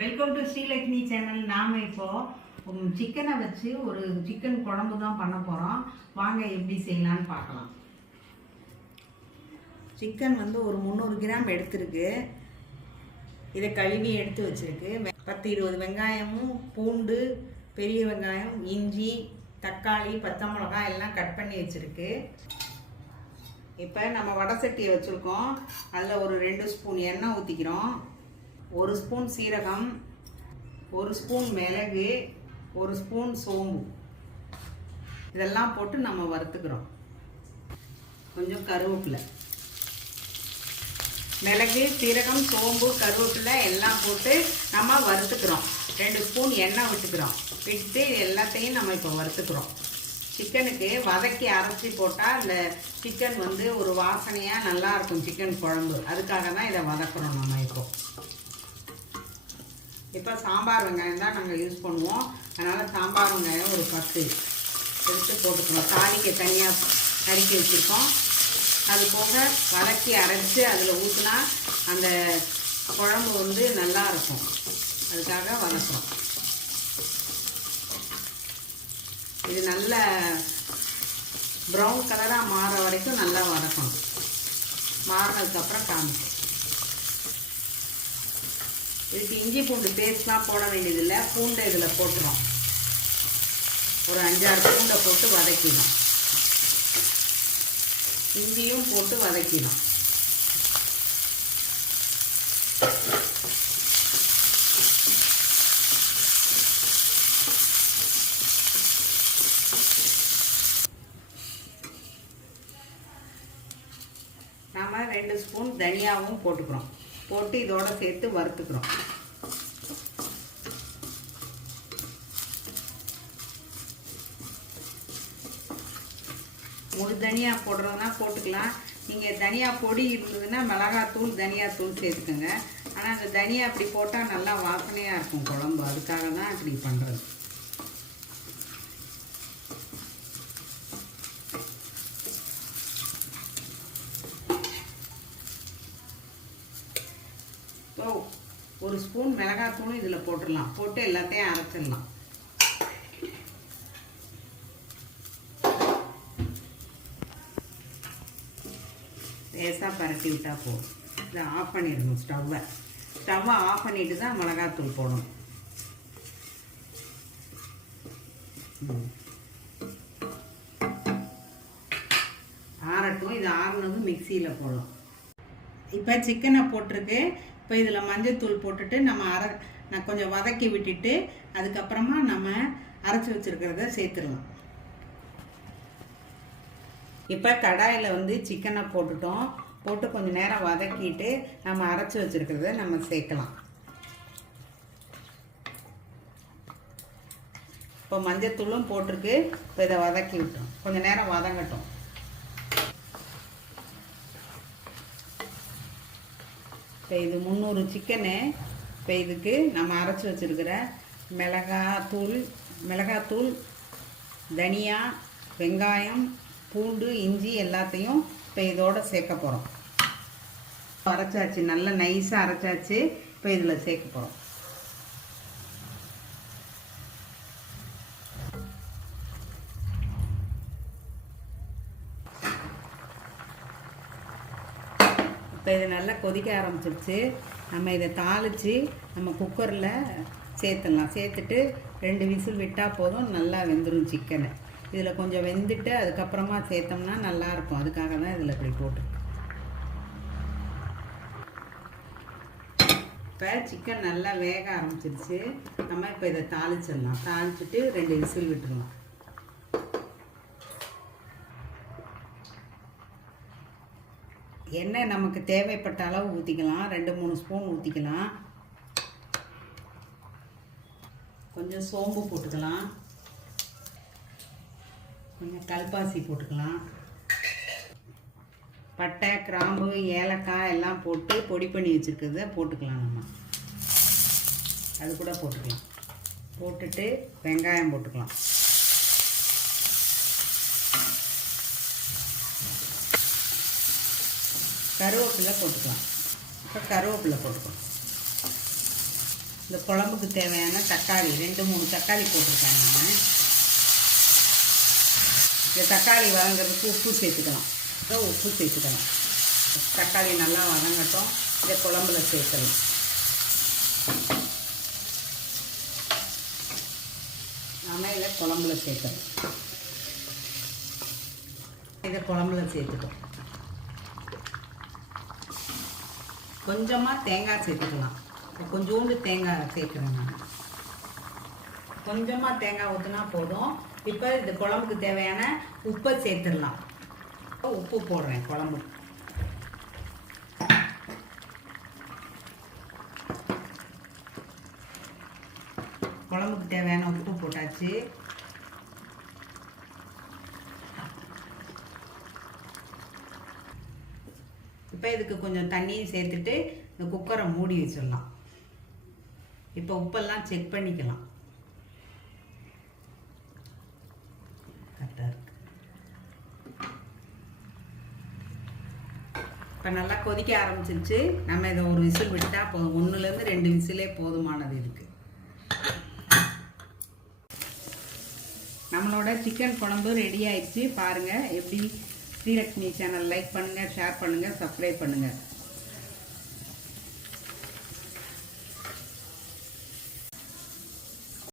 Welcome to Srilakshmi channel நாம் இப்போது சிக்கனை வச்சு ஒரு சிக்கன் குழம்பு தான் பண்ண போகிறோம் வாங்க எப்படி செய்யலான்னு பார்க்கலாம். சிக்கன் வந்து ஒரு முந்நூறு கிராம் எடுத்திருக்கு. இதை கழுவி எடுத்து வச்சுருக்கு. வெ- பத்து இருபது வெங்காயமும் பூண்டு பெரிய வெங்காயம் இஞ்சி தக்காளி பச்சை மிளகாய் எல்லாம் கட் பண்ணி வச்சுருக்கு. இப்போ நம்ம வடை சட்டியை வச்சுருக்கோம். அதில் ஒரு ரெண்டு ஸ்பூன் எண்ணெய் ஊற்றிக்கிறோம் ஒரு ஸ்பூன் சீரகம் ஒரு ஸ்பூன் மிளகு ஒரு ஸ்பூன் சோம்பு. இதெல்லாம் போட்டு நம்ம வறுத்துக்கிறோம். கொஞ்சம் கருவேப்பிலை. மிளகு சீரகம் சோம்பு கருவேப்பிலை எல்லாம் போட்டு நம்ம வறுத்துக்கிறோம். ரெண்டு ஸ்பூன் எண்ணெய் விட்டுக்கிறோம். விட்டு எல்லாத்தையும் நம்ம இப்போ வறுத்துக்கிறோம். சிக்கனுக்கு வதக்கி அரைச்சி போட்டால் அந்த சிக்கன் வந்து ஒரு வாசனையாக நல்லாயிருக்கும் சிக்கன் குழம்பு. அதுக்காக தான் இதை வதக்குறோம் நம்ம இப்போ. இப்போ சாம்பார் வெங்காயம் தான் நாங்கள் யூஸ் பண்ணுவோம். அதனால் சாம்பார் வெங்காயம் ஒரு பத்து. எடுத்து போட்டுக்கிறோம் தாலிக்கு தனியாக நறுக்கி வச்சுருக்கோம். அது போக வதக்கி அரைச்சி அதில் ஊற்றினா அந்த குழம்பு வந்து நல்லா இருக்கும். அதுக்காக வதக்குறோம். இது நல்ல ப்ரௌன் கலராக மாற வரைக்கும் நல்லா வதக்கணும். மாறினதுக்கப்புறம் காமிக்கும் இதுக்கு இஞ்சி பூண்டு பேஸ்ட்லாம் போட வேண்டியதில்லை. பூண்டை இதில் போட்டுரும் ஒரு அஞ்சாறு பூண்டை போட்டு வதக்கிடும் இஞ்சியும் போட்டு வதக்கிடும் நாம் ரெண்டு ஸ்பூன் தனியாவும் போட்டுக்கிறோம். போட்டு இதோட சேர்த்து வறுத்துக்கிறோம். முழு தனியா போடுறதுனா போட்டுக்கலாம். நீங்கள் தனியா பொடி இருந்ததுன்னா மிளகாத்தூள் தனியாத்தூள் சேர்த்துக்கோங்க. ஆனால் அந்த தனியா அப்படி போட்டால் நல்லா வாசனையாக இருக்கும் குழம்பு. அதுக்காக தான் அப்படி பண்ணுறது ஸோ ஒரு ஸ்பூன் மிளகாத்தூளும் இதில் போட்டுடலாம். போட்டு எல்லாத்தையும் அரைச்சிடலாம். லேசாக பரட்டி விட்டால் போதும். இதை ஆஃப் பண்ணிடணும் ஸ்டவ்வை. ஸ்டவ்வை ஆஃப் பண்ணிட்டு தான் மிளகாத்தூள் போடணும். ம். ஆறட்டும். இது ஆறுனதும் மிக்சியில் போடும் இப்போ சிக்கனை போட்டிருக்கு. இப்போ இதில் மஞ்சத்தூள் போட்டுட்டு நம்ம அரை நான் கொஞ்சம் வதக்கி விட்டுட்டு அதுக்கப்புறமா நம்ம அரைச்சி வச்சுருக்கிறத சேர்த்துடலாம். இப்போ கடாயில் வந்து சிக்கனை போட்டுட்டோம். போட்டு கொஞ்சம் நேரம் வதக்கிட்டு நம்ம அரைச்சி வச்சுருக்கிறத நம்ம சேர்க்கலாம். இப்போ மஞ்சத்தூளும் போட்டிருக்கு. இப்போ இதை வதக்கி விட்டோம். கொஞ்சம் நேரம் வதங்கட்டும். இப்போ இது முந்நூறு சிக்கனு. இப்போ இதுக்கு நம்ம அரைச்சி வச்சுருக்கிற மிளகாத்தூள் மிளகாத்தூள் தனியா வெங்காயம் பூண்டு இஞ்சி எல்லாத்தையும் இப்போ இதோடு சேர்க்க போகிறோம் அரைச்சாச்சு நல்லா நைஸாக அரைச்சாச்சு இப்போ இதில் சேர்க்க போகிறோம் இப்போ இது நல்லா கொதிக்க ஆரம்பிச்சிருச்சு. நம்ம இதை தாளித்து நம்ம குக்கரில் சேர்த்துடலாம். சேர்த்துட்டு ரெண்டு விசில் விட்டால் போதும். நல்லா வெந்துடும் சிக்கனை இதில் கொஞ்சம் வெந்துட்டு அதுக்கப்புறமா சேர்த்தோம்னா நல்லாயிருக்கும் அதுக்காக தான் இதில் இப்படி போட்டு இப்போ சிக்கன் நல்லா வேக ஆரம்பிச்சிருச்சு. நம்ம இப்போ இதை தாளிச்சிடலாம். தாளிச்சிட்டு ரெண்டு விசில் விட்டுருலாம் எண்ணெய் நமக்கு தேவைப்பட்ட அளவு ஊற்றிக்கலாம் ரெண்டு மூணு ஸ்பூன் ஊற்றிக்கலாம் கொஞ்சம் சோம்பு போட்டுக்கலாம். கொஞ்சம் கல்பாசி போட்டுக்கலாம். பட்டை கிராம்பு ஏலக்காய் எல்லாம் போட்டு பொடி பண்ணி வச்சுருக்கிறத போட்டுக்கலாம் நம்ம. அது கூட போட்டுக்கலாம். போட்டுட்டு வெங்காயம் போட்டுக்கலாம். கருவேப்பிலை போட்டுக்கலாம். இப்போ கருவேப்பிலை போட்டுக்கலாம் இந்த குழம்புக்கு தேவையான தக்காளி ரெண்டு மூணு தக்காளி போட்டிருக்கேன் நான். இந்த தக்காளி வதங்கிறதுக்கு உப்பு சேர்த்துக்கலாம். இப்போ உப்பு சேர்த்துக்கலாம். தக்காளி நல்லா வதங்கட்டும். இதை குழம்புல சேர்க்கலாம் நாம இதை குழம்புல சேர்க்கணும் இதை குழம்புல சேர்த்துக்கணும் கொஞ்சமாக தேங்காய் சேர்த்துக்கலாம். இப்போ கொஞ்சோண்டு தேங்காய் சேர்க்குறேன் நான். கொஞ்சமாக தேங்காய் ஊற்றினா போதும். இப்போ இந்த குழம்புக்கு தேவையான உப்பை சேர்த்துடலாம். இப்போ உப்பு போடுறேன் குழம்பு. குழம்புக்கு தேவையான உப்பு போட்டாச்சு. இப்போ இதுக்கு கொஞ்சம் தண்ணியும் சேர்த்துட்டு இந்த குக்கரை மூடி வச்சிடலாம். இப்போ உப்பெல்லாம் செக் பண்ணிக்கலாம். கரெக்டாக இருக்கு. இப்போ நல்லா கொதிக்க ஆரம்பிச்சிருச்சு. நம்ம இதை ஒரு விசில் விட்டா போதும். ஒன்றுலேருந்து ரெண்டு விசிலே போதுமானது இதுக்கு. நம்மளோட சிக்கன் குழம்பு ரெடி ஆயிடுச்சு. பாருங்கள் எப்படி ஸ்ரீலக்ஷ்மி சேனல் லைக் பண்ணுங்கள் ஷேர் பண்ணுங்கள் சப்ஸ்கிரைப் பண்ணுங்கள்